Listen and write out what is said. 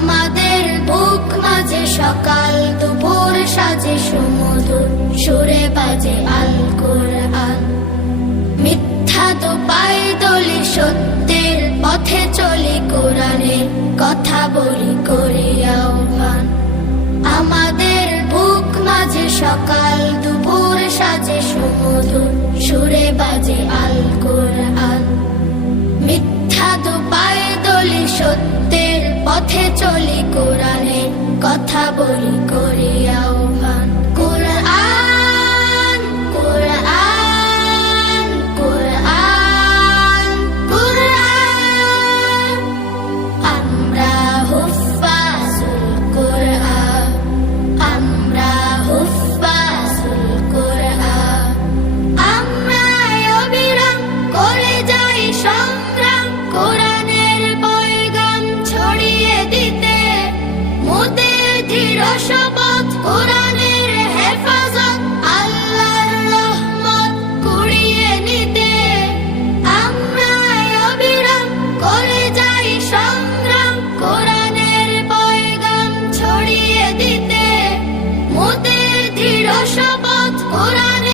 আমাদের বুক মাঝে সকাল দুপুর সাজে সুমধুর সুরে বাজে আল কোরআন। মিথ্যা তো পায়ে দলি, সত্যের পথে চলি, কোরআনের কথা বলি করে আহ্বান। আমাদের বুক মাঝে সকাল দুপুর সাজে সুমধুর সুরে বাজে আল কোরআন। মিথ্যা তো পায়ে দলি, সত্যের পথে চলি, কোরআনের কথা বলি করে আহ্বান।